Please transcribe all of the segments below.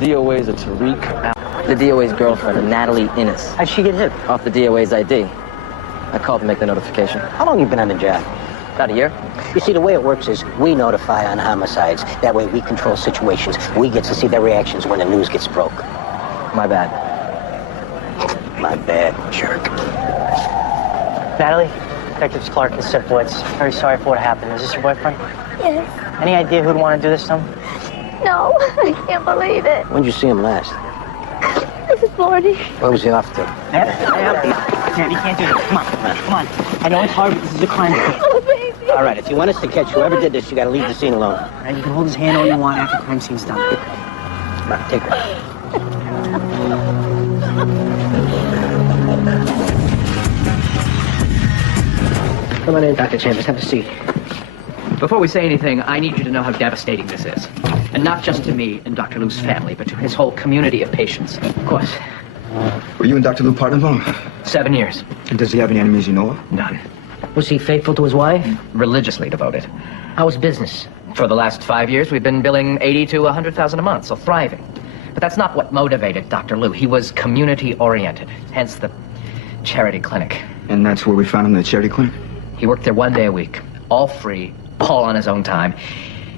DOA's a Tariq. The DOA's girlfriend, Natalie Innes. How'd she get hit? Off the DOA's ID. I called to make the notification. How long you been on the job? About a year. You see, the way it works is we notify on homicides. That way we control situations. We get to see their reactions when the news gets broke. My bad. My bad, jerk. Natalie, Detectives Clark and Sipowicz. Very sorry for what happened. Is this your boyfriend? Yes. Any idea who'd want to do this to him? No, I can't believe it. When'd you see him last? This morning. Where was he off to? Sam, you can't do this. Come on. I know it's hard, but this is a crime. Oh, baby. All right, if you want us to catch whoever did this, you gotta leave the scene alone. All right, you can hold his hand all you want after the crime scene's done. Come on, take her. Come on in, Dr. Chambers. Have a seat. Before we say anything, I need you to know how devastating this is. And not just to me and Dr. Lou's family, but to his whole community of patients. Of course. Were you and Dr. Lou part of him? 7 years. And does he have any enemies you know of? None. Was he faithful to his wife? Religiously devoted. How was business? For the last 5 years, we've been billing 80 to 100,000 a month, so thriving. But that's not what motivated Dr. Lou. He was community-oriented, hence the charity clinic. And that's where we found him, the charity clinic? He worked there 1 day a week, all free, all on his own time.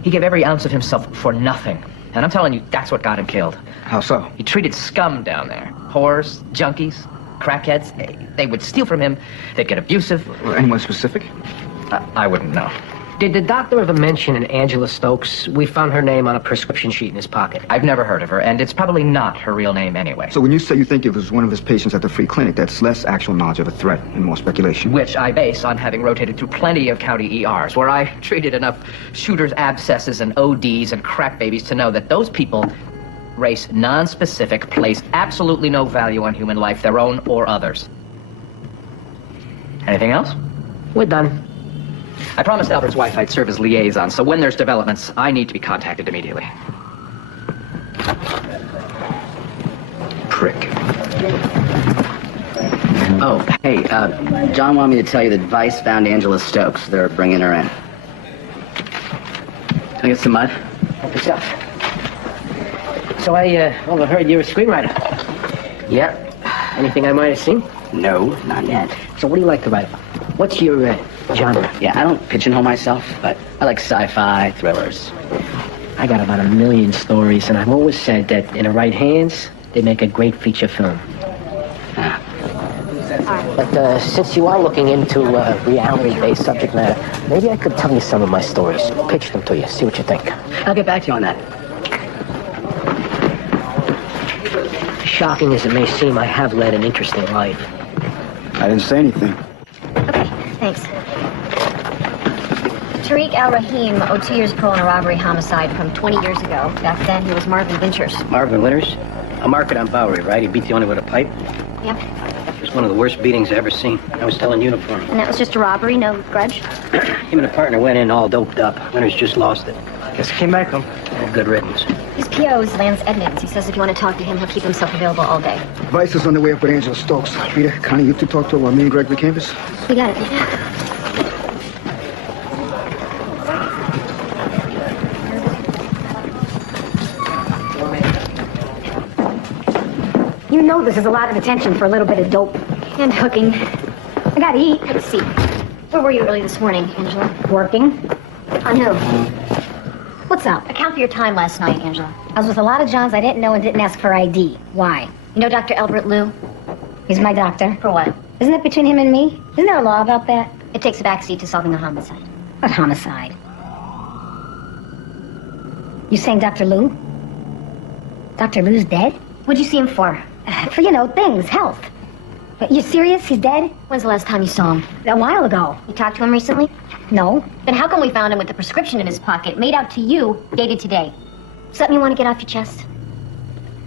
He gave every ounce of himself for nothing. And I'm telling you, that's what got him killed. How so? He treated scum down there. Whores, junkies, crackheads. They would steal from him. They'd get abusive. Anyone specific? I wouldn't know. Did the doctor ever mention an Angela Stokes? We found her name on a prescription sheet in his pocket. I've never heard of her, and it's probably not her real name anyway. So when you say you think it was one of his patients at the free clinic, that's less actual knowledge of a threat and more speculation. Which I base on having rotated through plenty of county ERs, where I treated enough shooters, abscesses, and ODs and crack babies to know that those people, race non-specific, place absolutely no value on human life, their own or others. Anything else? We're done. I promised Albert's wife I'd serve as liaison, so when there's developments, I need to be contacted immediately. Prick. Oh, hey, John wanted me to tell you that Vice found Angela Stokes. They're bringing her in. Can I get some mud? Help yourself. So I overheard you're a screenwriter. Yeah. Anything I might have seen? No, not yet. So what do you like to write? What's your genre? Yeah, I don't pigeonhole myself, but I like sci-fi, thrillers. I got about 1 million stories, and I've always said that in the right hands, they make a great feature film. Ah. But since you are looking into reality-based subject matter, maybe I could tell you some of my stories. Pitch them to you, see what you think. I'll get back to you on that. Shocking as it may seem, I have led an interesting life. I didn't say anything. Okay, thanks. Tariq Al-Rahim owed 2 years parole on a robbery homicide from 20 years ago. Back then, he was Marvin Winters. Marvin Winters? A market on Bowery, right? He beat the owner with a pipe? Yep. It was one of the worst beatings I've ever seen. I was still in uniform. And that was just a robbery, no grudge? Him and a partner went in all doped up. Winters just lost it. Guess he came back home. Oh, good riddance. His PO is Lance Edmonds. He says if you want to talk to him, he'll keep himself available all day. Vice is on the way up with Angela Stokes. Rita, Connie, you two talk to her while me and Greg canvas. You got it. You know this is a lot of attention for a little bit of dope. And hooking. I gotta eat. Let's see. Where were you early this morning, Angela? Working. On who? What's up? Account for your time last night, Angela. I was with a lot of Johns I didn't know and didn't ask for ID. Why? You know Dr. Albert Liu? He's my doctor. For what? Isn't it between him and me? Isn't there a law about that? It takes a backseat to solving a homicide. What homicide? You saying Dr. Liu? Dr. Liu's dead? What'd you see him for? For, you know, things, health. You serious? He's dead? When's the last time you saw him? A while ago. You talked to him recently? No. Then how come we found him with the prescription in his pocket, made out to you, dated today? Something you want to get off your chest?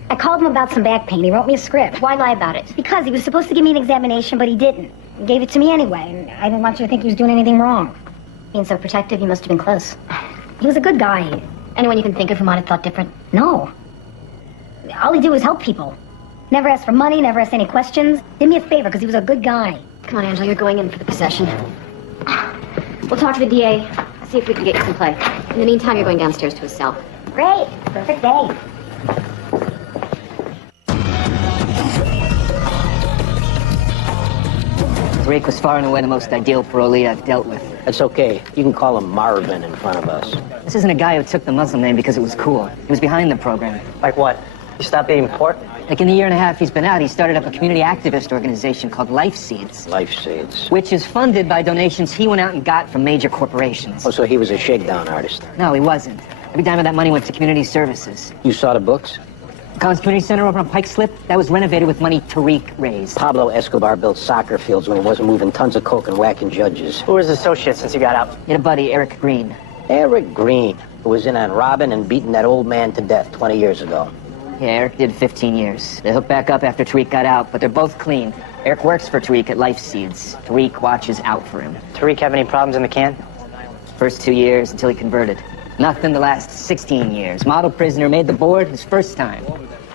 I called him about some back pain. He wrote me a script. Why lie about it? Because he was supposed to give me an examination, but he didn't. He gave it to me anyway, and I didn't want you to think he was doing anything wrong. Being so protective, you must have been close. He was a good guy. Anyone you can think of who might have thought different? No. All he did was help people. Never asked for money, never asked any questions. Did me a favor, because he was a good guy. Come on, Angela, you're going in for the possession. We'll talk to the DA, see if we can get you some play. In the meantime, you're going downstairs to his cell. Great. Perfect day. Tariq was far and away the most ideal parolee I've dealt with. That's okay. You can call him Marvin in front of us. This isn't a guy who took the Muslim name because it was cool. He was behind the program. Like what? You stopped eating pork? Like in the year and a half he's been out, he started up a community activist organization called Life Seeds. Life Seeds. Which is funded by donations he went out and got from major corporations. Oh, so he was a shakedown artist. No, he wasn't. Every dime of that money went to community services. You saw the books? Collins Community Center over on Pike Slip, that was renovated with money Tariq raised. Pablo Escobar built soccer fields when he wasn't moving tons of coke and whacking judges. Who was his associate since you got out? He had a buddy, Eric Green. Eric Green, who was in on robbing and beating that old man to death 20 years ago. Yeah, Eric did 15 years. They hooked back up after Tariq got out, but they're both clean. Eric works for Tariq at Life Seeds. Tariq watches out for him. Tariq have any problems in the can? First 2 years until he converted. Nothing the last 16 years. Model prisoner, made the board his first time.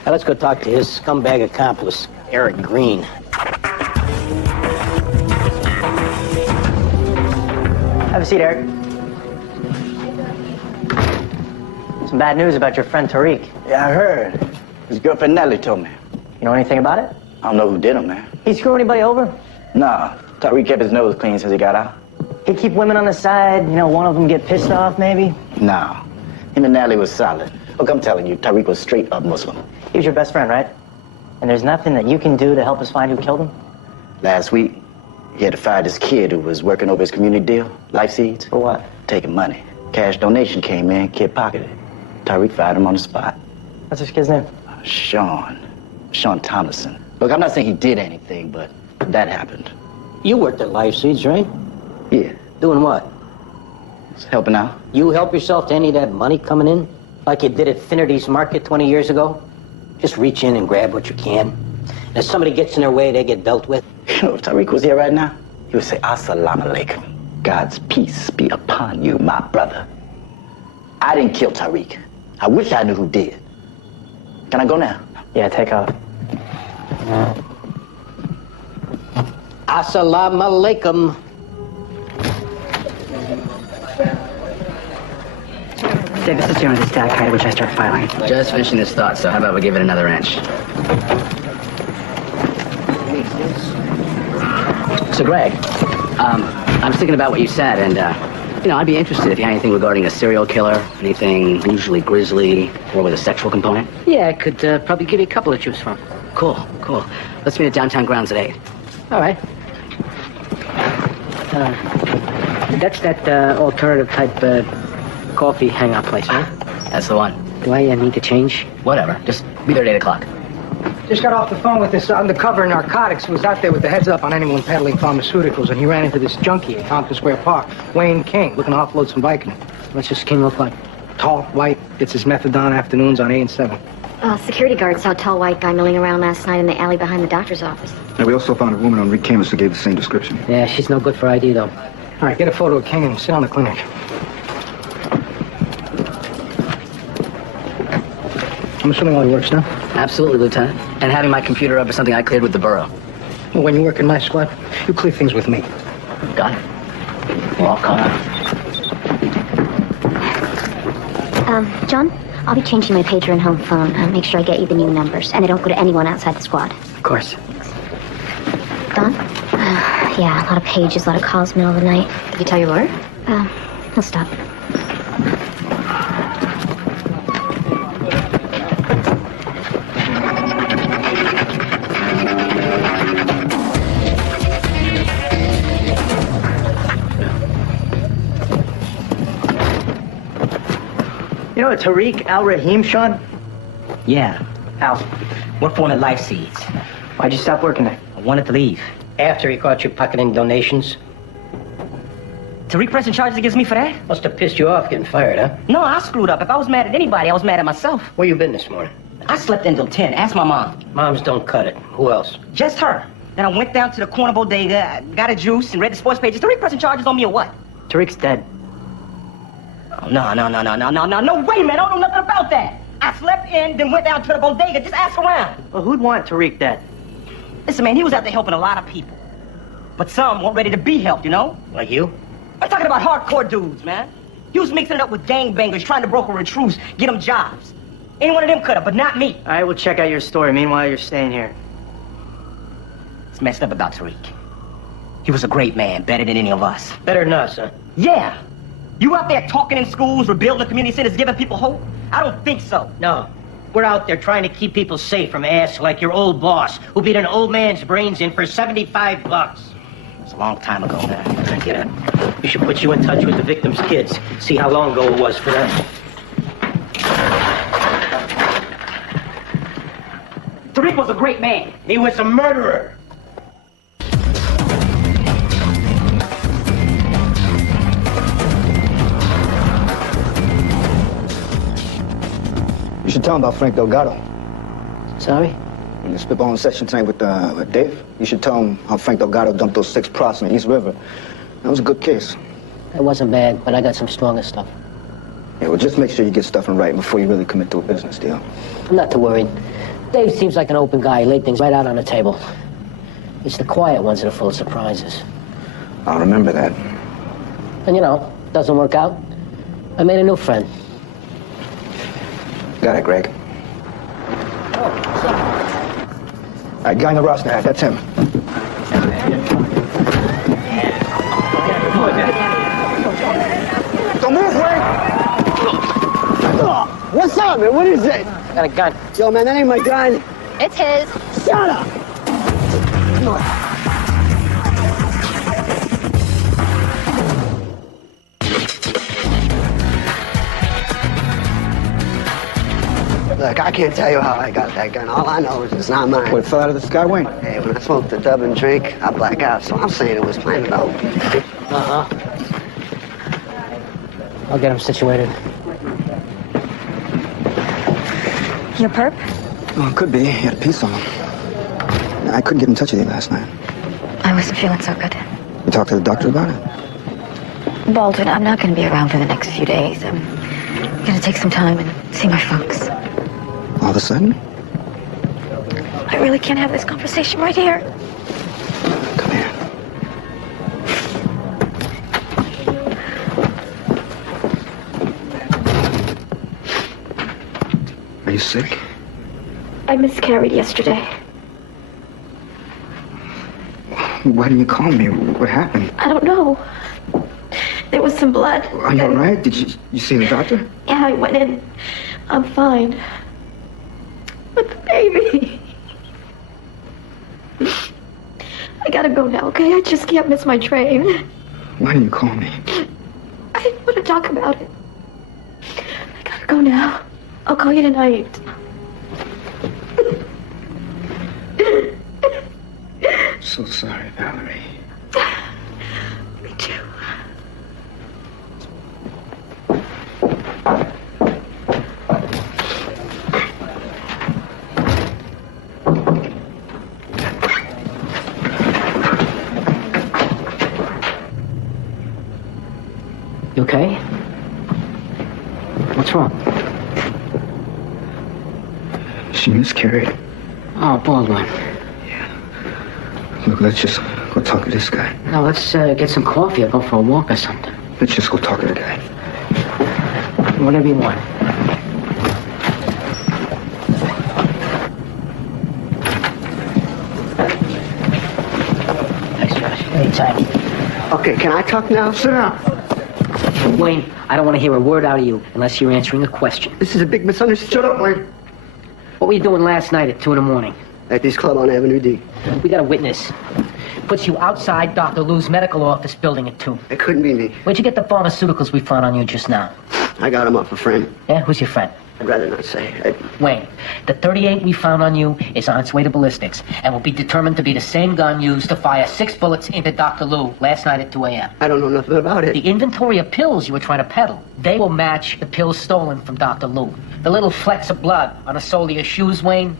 Now let's go talk to his scumbag accomplice, Eric Green. Have a seat, Eric. Some bad news about your friend Tariq. Yeah, I heard. His girlfriend Natalie told me. You know anything about it? I don't know who did him, man. He screw anybody over? Nah, Tariq kept his nose clean since he got out. He'd keep women on the side, you know, one of them get pissed off, maybe? Nah, him and Natalie was solid. Look, I'm telling you, Tariq was straight up Muslim. He was your best friend, right? And there's nothing that you can do to help us find who killed him? Last week, he had to fire this kid who was working over his community deal, Life Seeds. For what? Taking money. Cash donation came in, kid pocketed it. Tariq fired him on the spot. What's this kid's name? Sean Thomason. Look, I'm not saying he did anything, but that happened. You worked at Life Seeds, right? Yeah. Doing what? Just helping out. You help yourself to any of that money coming in? Like you did at Finnerty's Market 20 years ago? Just reach in and grab what you can. And if somebody gets in their way, they get dealt with. You know, if Tariq was here right now, he would say, Assalamu alaikum. God's peace be upon you, my brother. I didn't kill Tariq. I wish I knew who did. Can I go now? Yeah, take off. Assalamu alaikum. Dave, this is the stack height at which I start filing. Just finishing this thought, so how about we give it another inch? So, Greg, I was thinking about what you said, and, you know, I'd be interested if you had anything regarding a serial killer, anything unusually grisly, or with a sexual component. Yeah, I could probably give you a couple to choose from. Cool. Let's meet at downtown grounds at 8. All right. That's that alternative type coffee hangout place, huh? That's the one. Do I need to change? Whatever. Just be there at 8 o'clock. Just got off the phone with this undercover narcotics who was out there with the heads up on anyone peddling pharmaceuticals, and he ran into this junkie at Tompkins Square Park, Wayne King, looking to offload some Vicodin. What's this King look like? Tall, white, gets his methadone afternoons on 8 and 7. Security guard saw a tall white guy milling around last night in the alley behind the doctor's office. And we also found a woman on recameras who gave the same description. Yeah, she's no good for ID, though. All right, get a photo of King and sit on the clinic. I'm assuming all he works now? Absolutely, Lieutenant. And having my computer up is something I cleared with the borough. Well, when you work in my squad, you clear things with me. Got it. Well, I'll call out. John, I'll be changing my pager and home phone. Make sure I get you the new numbers, and they don't go to anyone outside the squad. Of course. Don? Yeah, a lot of pages, a lot of calls middle of the night. Did you tell your lawyer? He'll stop. You know Tariq Al-Rahim, Sean? Yeah. Al, Worked for him at Life Seeds. why'd you stop working there? I wanted to leave. After he caught you pocketing donations? Tariq pressing charges against me for that? Must have pissed you off getting fired, huh? No, I screwed up. If I was mad at anybody, I was mad at myself. Where you been this morning? I slept until 10. Ask my mom. Moms don't cut it. Who else? Just her. Then I went down to the corner bodega, got a juice, and read the sports pages. Tariq pressing charges on me or what? Tariq's dead. Oh, no, way, man. I don't know nothing about that. I slept in, then went down to the bodega. Just ask around. Well, who'd want Tariq dead? Listen, man, he was out there helping a lot of people. But some weren't ready to be helped, you know? Like you? I'm talking about hardcore dudes, man. He was mixing it up with gangbangers, trying to broker a truce, get them jobs. Any one of them could have, but not me. All right, we'll check out your story. Meanwhile, you're staying here. It's messed up about Tariq. He was a great man, better than any of us. Better than us, huh? Yeah. You out there talking in schools, rebuilding community centers, giving people hope? I don't think so. No. We're out there trying to keep people safe from ass like your old boss, who beat an old man's brains in for $75. It's a long time ago. Get it. We should put you in touch with the victims' kids. See how long ago it was for them. Tariq was a great man. He was a murderer. You should tell him about Frank Delgado. Sorry? In the spitballing session tonight with Dave, you should tell him how Frank Delgado dumped those 6 pros in the East River. That was a good case. It wasn't bad, but I got some stronger stuff. Yeah, well, just make sure you get stuff in right before you really commit to a business deal. I'm not too worried. Dave seems like an open guy. He laid things right out on the table. It's the quiet ones that are full of surprises. I'll remember that. And you know, doesn't work out. I made a new friend. Got it, Greg. All right, guy in the roster hat, that's him. Don't move, Greg! What's up, man? What is it? Got a gun. Yo, man, that ain't my gun. It's his. Shut up! Look, I can't tell you how I got that gun. All I know is it's not mine. What, it fell out of the sky, Wayne? Hey, when I smoke the dub and drink, I black out. So I'm saying it was planted out. Uh-huh. I'll get him situated. Your perp? Oh, it could be. He had a piece on him. I couldn't get in touch with you last night. I wasn't feeling so good. You talked to the doctor about it? Baldwin, I'm not going to be around for the next few days. I'm going to take some time and see my folks. All of a sudden? I really can't have this conversation right here. Come here. Are you sick? I miscarried yesterday. Why didn't you call me? What happened? I don't know. There was some blood. Are you all right? Did you see the doctor? Yeah, I went in. I'm fine. But the baby... I gotta go now, okay? I just can't miss my train. Why didn't you call me? I didn't want to talk about it. I gotta go now. I'll call you tonight. So sorry, Valerie. Me too. You okay? What's wrong? She miscarried. Oh, Baldwin. Look, let's just go talk to this guy. No, let's get some coffee or go for a walk or something. Let's just go talk to the guy. Whatever you want. Thanks, Josh. Anytime. Okay, can I talk now? Sit down. Wayne, I don't want to hear a word out of you unless you're answering a question. This is a big misunderstanding. Shut up, Wayne. What were you doing last night at 2 in the morning? At this club on Avenue D. We got a witness. Puts you outside Dr. Lou's medical office building at 2. It couldn't be me. Where'd you get the pharmaceuticals we found on you just now? I got him off a friend. Yeah, who's your friend? I'd rather not say. Wayne, the .38 we found on you is on its way to ballistics and will be determined to be the same gun used to fire 6 bullets into Dr. Lou last night at 2 a.m. I don't know nothing about it. The inventory of pills you were trying to peddle, they will match the pills stolen from Dr. Lou. The little flecks of blood on the sole of your shoes, Wayne,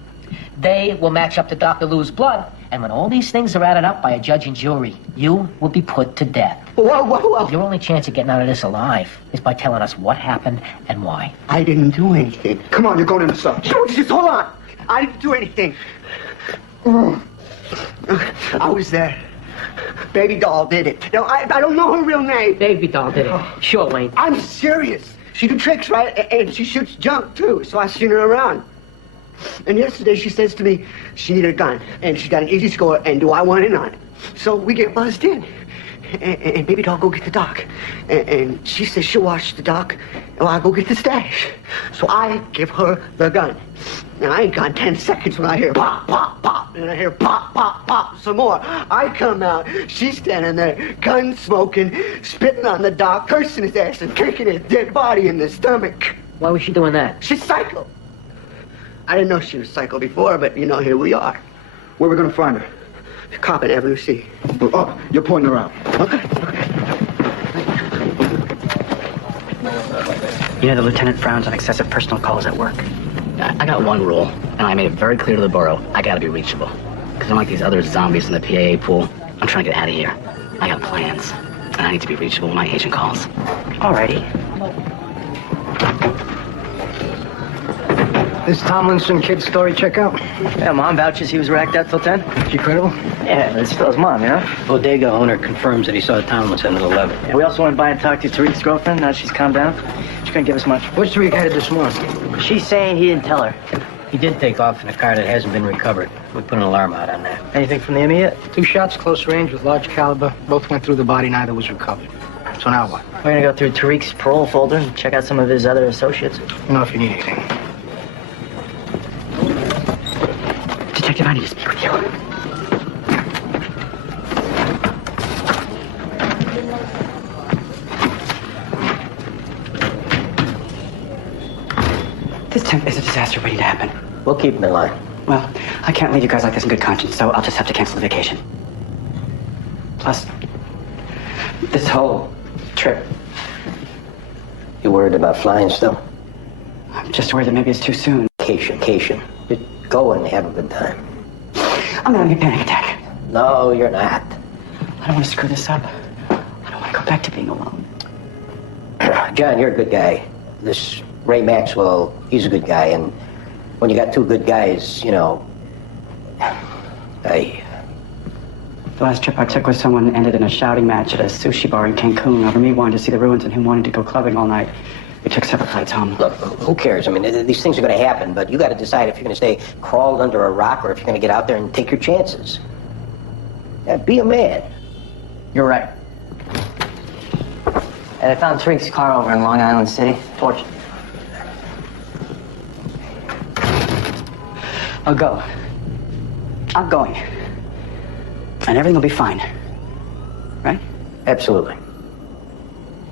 they will match up to Dr. Lou's blood, and when all these things are added up by a judge and jury, you will be put to death. Whoa. Your only chance of getting out of this alive is by telling us what happened and why. I didn't do anything. Come on, you're going in the cell. Just hold on. I didn't do anything. I was there. Baby doll did it. No, I don't know her real name. Baby doll did it. Sure, Wayne. I'm serious. She do tricks, right? And she shoots junk, too, so I seen her around. And yesterday she says to me she needed a gun, and she got an easy score, and do I want in on it? So we get buzzed in. And baby doll go get the doc. And she says she'll watch the doc while I go get the stash. So I give her the gun. Now, I ain't got 10 seconds when I hear pop, pop, pop. And I hear pop, pop, pop some more. I come out. She's standing there, gun smoking, spitting on the doc, cursing his ass and kicking his dead body in the stomach. Why was she doing that? She's psycho. I didn't know she was psycho before, but, you know, here we are. Where we gonna find her? Cop at Avenue C. Oh, you're pointing her out. Okay. You know, the lieutenant frowns on excessive personal calls at work. I got one rule, and I made it very clear to the borough. I gotta be reachable. Because unlike these other zombies in the PAA pool, I'm trying to get out of here. I got plans, and I need to be reachable when my agent calls. Alrighty. This Tomlinson kid story check out? Yeah, Mom vouches he was racked out till 10. Is she credible? Yeah, but it's still his mom, you know? Bodega owner confirms that he saw Tomlinson at 11. Yeah, we also went by and talked to Tariq's girlfriend. Now she's calmed down. She couldn't give us much. Where's Tariq headed this morning? She's saying he didn't tell her. He did take off in a car that hasn't been recovered. We put an alarm out on that. Anything from the Emmy yet? 2 shots, close range, with large caliber. Both went through the body, neither was recovered. So now what? We're gonna go through Tariq's parole folder and check out some of his other associates. You know if you need anything. Detective, I need to speak with you. This temp is a disaster waiting to happen. We'll keep him in line. Well, I can't leave you guys like this in good conscience, so I'll just have to cancel the vacation. Plus, this whole trip, You worried about flying still? I'm just worried that maybe it's too soon. Vacation. Just go and have a good time. I'm having a panic attack. No, you're not. I don't want to screw this up. I don't want to go back to being alone. John, you're a good guy. This Ray Maxwell, he's a good guy, and when you got 2 good guys, you know, The last trip I took with someone ended in a shouting match at a sushi bar in Cancun over me wanting to see the ruins and him wanting to go clubbing all night. We took separate flights home. Look, who cares? I mean, these things are going to happen, but you got to decide if you're going to stay crawled under a rock or if you're going to get out there and take your chances. Yeah, be a man. You're right. And I found Tariq's car over in Long Island City. Torch. I'll go. I'm going. And everything will be fine. Right? Absolutely.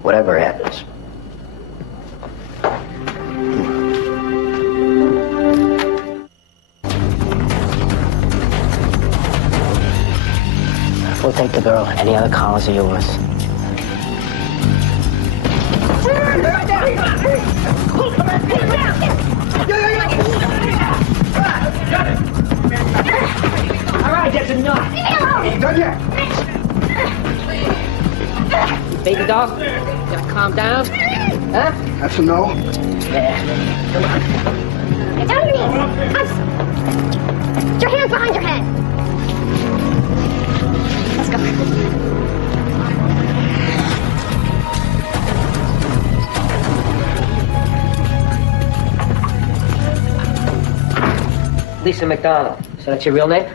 Whatever happens. We'll take the girl. Any other calls are yours. All right, that's enough. Done yet? Baby doll, you gotta calm down. Huh? That's a no. Yeah. Come on. Get down on your knees. Put your hands behind your head. Let's go. Lisa McDonald. So that's your real name?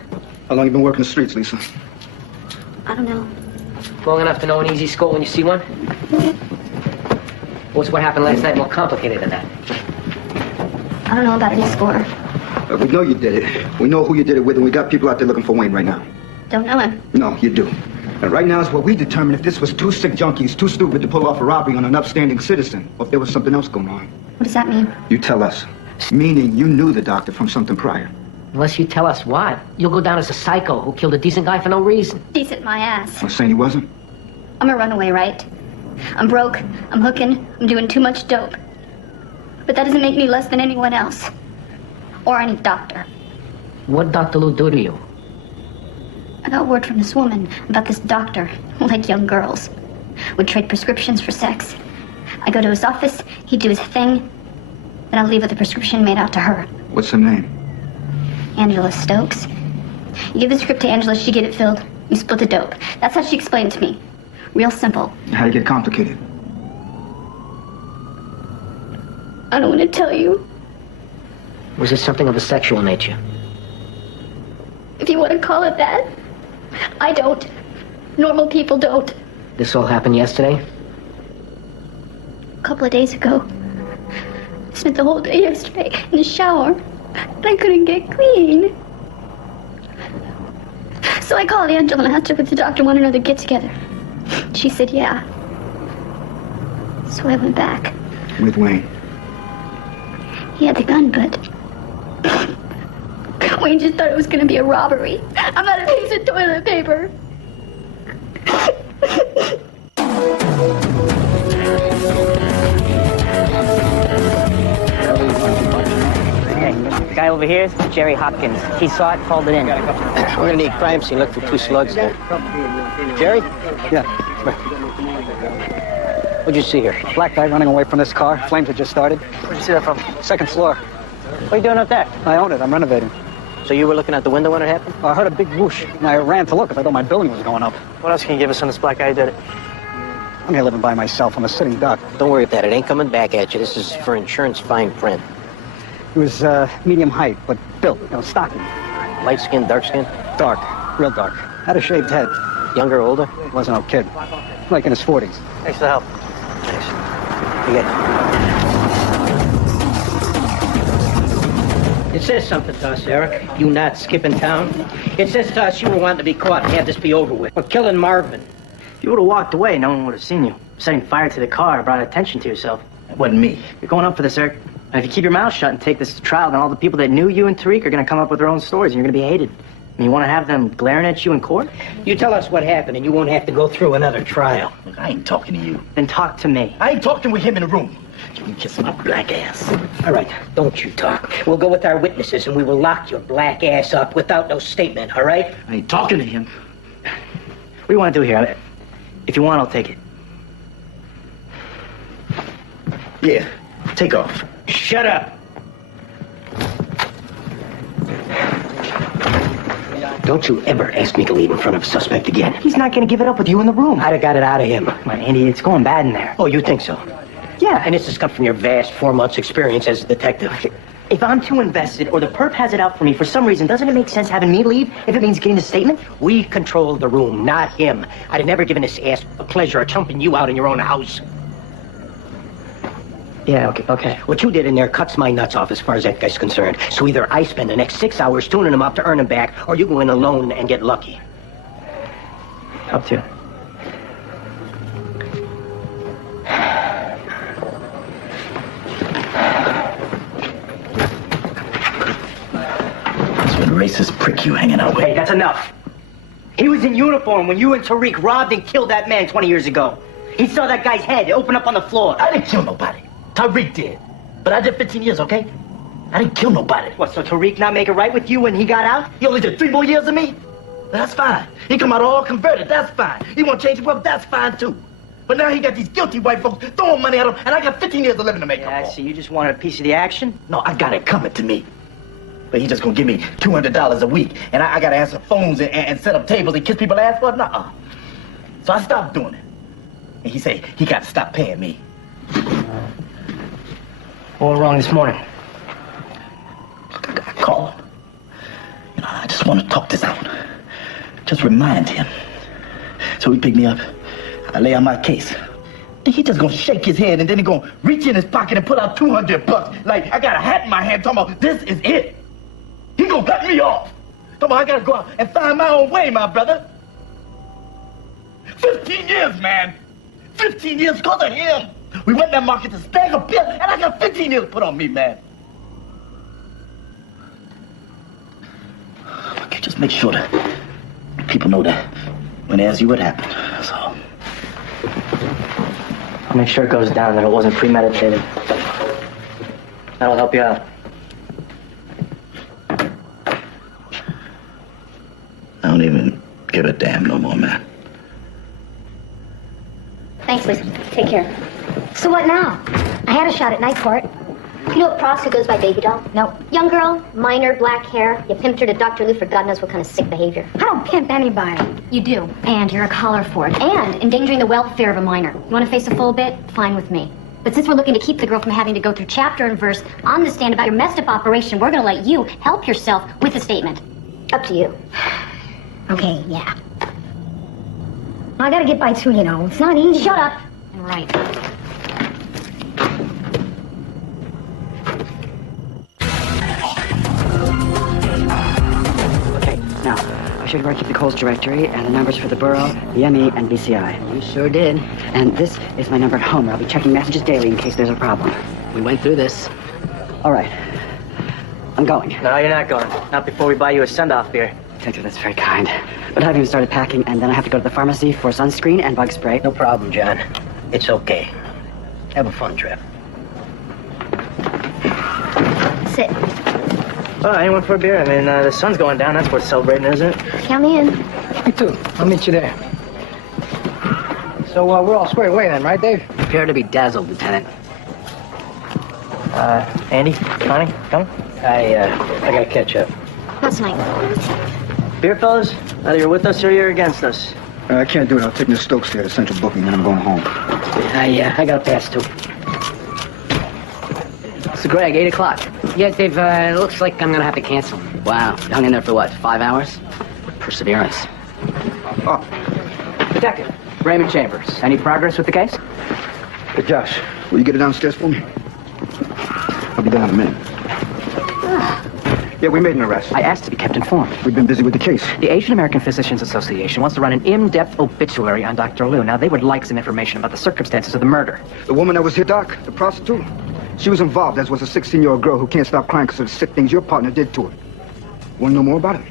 How long you been working the streets, Lisa? I don't know. Long enough to know an easy score when you see one? What's what happened last night more complicated than that? I don't know about any score. We know you did it. We know who you did it with, and we got people out there looking for Wayne right now. Don't know him. No, you do. And right now is what we determine if this was 2 sick junkies, too stupid to pull off a robbery on an upstanding citizen, or if there was something else going on. What does that mean? You tell us. Meaning you knew the doctor from something prior. Unless you tell us what, you'll go down as a psycho who killed a decent guy for no reason. Decent my ass. I'm saying he wasn't. I'm a runaway, right? I'm broke, I'm hooking, I'm doing too much dope. But that doesn't make me less than anyone else. Or any doctor. What'd Dr. Lou do to you? I got word from this woman about this doctor, who liked young girls. Would trade prescriptions for sex. I go to his office, he'd do his thing, then I'll leave with a prescription made out to her. What's her name? Angela Stokes. You give the script to Angela, she get it filled. You split the dope. That's how she explained it to me. Real simple. How'd it get complicated? I don't want to tell you. Was it something of a sexual nature? If you want to call it that. I don't. Normal people don't. This all happened yesterday? A couple of days ago. I spent the whole day yesterday in the shower, and I couldn't get clean. So I called Angela and asked her if the doctor wanted another get-together. She said yeah. So I went back. With Wayne? He had the gun, but Wayne just thought it was going to be a robbery. I'm out of piece of toilet paper. Hey, the guy over here is Jerry Hopkins. He saw it, called it in. We're gonna need crime scene. Look for 2 slugs there. Jerry? Yeah. What'd you see here? Black guy running away from this car. Flames had just started. Where'd you see that from? 2nd floor. What are you doing up there? I own it. I'm renovating. So you were looking out the window when it happened? I heard a big whoosh, and I ran to look if I thought my building was going up. What else can you give us on this black guy who did it? I'm here living by myself. I'm a sitting duck. Don't worry about that. It ain't coming back at you. This is for insurance fine print. He was medium height, but built, stocky. Light skin, dark skin? Dark. Real dark. Had a shaved head. Younger, older? Wasn't no kid. Like in his 40s. Thanks for the help. Thanks. You get it. It says something to us, Eric. You not skipping town. It says to us you were wanting to be caught and have this be over with. We're killing Marvin. If you would have walked away, no one would have seen you. Setting fire to the car brought attention to yourself. It wasn't me. You're going up for this, Eric. And if you keep your mouth shut and take this to trial, then all the people that knew you and Tariq are going to come up with their own stories, and you're going to be hated. And you want to have them glaring at you in court? You tell us what happened, and you won't have to go through another trial. Look, I ain't talking to you. Then talk to me. I ain't talking with him in the room. You can kiss my black ass. All right, don't you talk. We'll go with our witnesses, and we will lock your black ass up without no statement, all right? I ain't talking to him. What do you want to do here? If you want, I'll take it. Yeah, take off. Shut up. Don't you ever ask me to leave in front of a suspect again. He's not going to give it up with you in the room. I'd have got it out of him. Come on, Andy, it's going bad in there. Oh, you think so? Yeah. And this has come from your vast 4 months experience as a detective. If I'm too invested or the perp has it out for me for some reason, doesn't it make sense having me leave if it means getting a statement? We control the room, not him. I'd have never given this ass the pleasure of chumping you out in your own house. Yeah, okay. What you did in there cuts my nuts off as far as that guy's concerned. So either I spend the next 6 hours tuning him up to earn him back, or you go in alone and get lucky. Up to you. That's what racist prick you hanging out with. Hey, that's enough. He was in uniform when you and Tariq robbed and killed that man 20 years ago. He saw that guy's head open up on the floor. I didn't kill nobody. Tariq did. But I did 15 years, okay? I didn't kill nobody. What, so Tariq not make it right with you when he got out? He only did 3 more years than me? That's fine. He come out all converted. That's fine. He want to change the world. That's fine, too. But now he got these guilty white folks throwing money at him, and I got 15 years of living to make up Yeah, I for. see. You just wanted a piece of the action? No, I got it coming to me. But he just gonna give me $200 a week, and I gotta answer phones and set up tables and kiss people's ass for it? Nuh-uh. So I stopped doing it. And he say he got to stop paying me. What went wrong this morning? I call him. I just want to talk this out. Just remind him. So he picked me up. I lay out my case. Then he just gonna shake his head, and then he gonna reach in his pocket and pull out $200. Like I got a hat in my hand talking about this is it. He gonna cut me off. Talking about I gotta go out and find my own way, my brother. 15 years, man. 15 years because of him. We went in that market to stagger pill, and I got 15 years put on me, man. Look, you just make sure that people know that when they ask you what happened. That's all. I'll make sure it goes down that it wasn't premeditated. That'll help you out. I don't even give a damn no more, man. Thanks, Liz. Take care. So what now? I had a shot at night court. You know a prostitute goes by Baby Doll? No. Young girl, minor, black hair. You pimped her to Dr. Lou for God knows what kind of sick behavior. I don't pimp anybody. You do. And you're a collar for it. And endangering the welfare of a minor. You want to face a full bit? Fine with me. But since we're looking to keep the girl from having to go through chapter and verse on the stand about your messed up operation, we're going to let you help yourself with a statement. Up to you. Okay, yeah. I gotta get by too, you know. It's not easy. Shut up. Right. Okay, now, I showed you where I keep the calls directory and the numbers for the borough, the ME, and BCI. You sure did. And this is my number at home, where I'll be checking messages daily in case there's a problem. We went through this. All right. I'm going. No, you're not going. Not before we buy you a send-off beer. Detective, that's very kind. But I haven't even started packing, and then I have to go to the pharmacy for sunscreen and bug spray. No problem, John. It's okay. Have a fun trip. Sit. Oh, anyone for a beer? I mean, the sun's going down. That's worth celebrating, isn't it? Count me in. Me too. I'll meet you there. So, we're all squared away then, right, Dave? Prepare to be dazzled, Lieutenant. Andy, Connie, come. I gotta catch up. That's nice. Beer, fellas? Either you're with us or you're against us. I can't do it. I'll take Miss Stokes there to Central Booking, then I'm going home. I got a pass, too. So, Greg, 8 o'clock. Yeah, Dave, it looks like I'm gonna have to cancel. Wow. You hung in there for what, 5 hours? Perseverance. Oh. Detective, Raymond Chambers. Any progress with the case? Hey, Josh, will you get it downstairs for me? I'll be down in a minute. Yeah, we made an arrest. I asked to be kept informed. We've been busy with the case. The Asian American Physicians Association wants to run an in-depth obituary on Dr. Liu. Now, they would like some information about the circumstances of the murder. The woman that was here, Doc, the prostitute, she was involved, as was a 16-year-old girl who can't stop crying because of the sick things your partner did to her. Want to know more about it?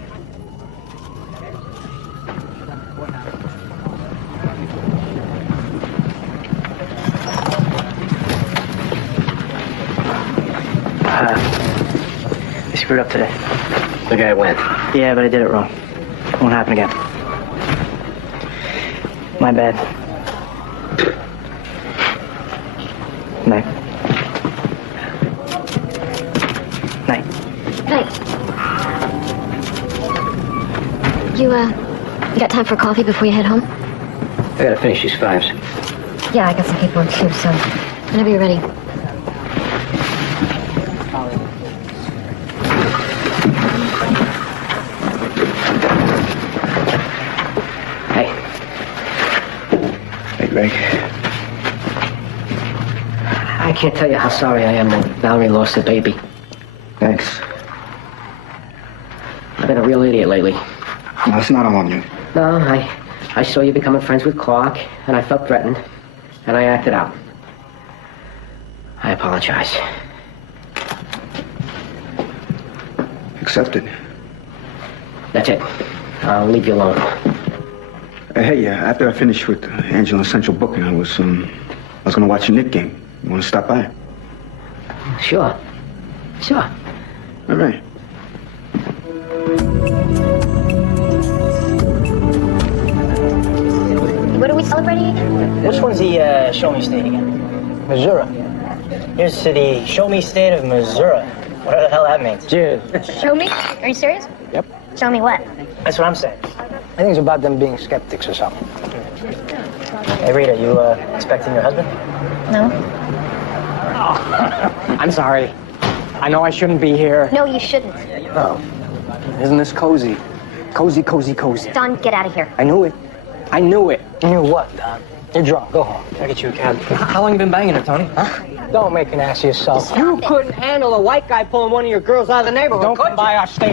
You screwed up today. The guy went. Yeah, but I did it wrong. Won't happen again. My bad. Night. Night. Night. You got time for coffee before you head home? I gotta finish these fives. Yeah, I got some paperwork too, so whenever you're ready. Greg. I can't tell you how sorry I am that Valerie lost her baby. Thanks. I've been a real idiot lately. No, it's not all on you. No, I saw you becoming friends with Clark, and I felt threatened, and I acted out. I apologize. Accepted. That's it. I'll leave you alone. Hey, after I finished with Angela and Central Booking, I was gonna watch a Knick game. You wanna stop by? Sure. Sure. All right. What are we celebrating? Which one's the show me state again? Missouri. Here's to the show me state of Missouri. Whatever the hell that means. Cheers. Show me? Are you serious? Yep. Show me what? That's what I'm saying. I think it's about them being skeptics or something. Hey, Rita, you expecting your husband? No. I'm sorry. I know I shouldn't be here. No, you shouldn't. Oh. Isn't this cozy? Cozy, cozy, cozy. Don, get out of here. I knew it. I knew it. You knew what, Don? You're drunk. Go home. I'll get you a cab. How long you been banging her, Tony? Huh? Don't make an ass of yourself. You couldn't handle a white guy pulling one of your girls out of the neighborhood. Don't come by our station.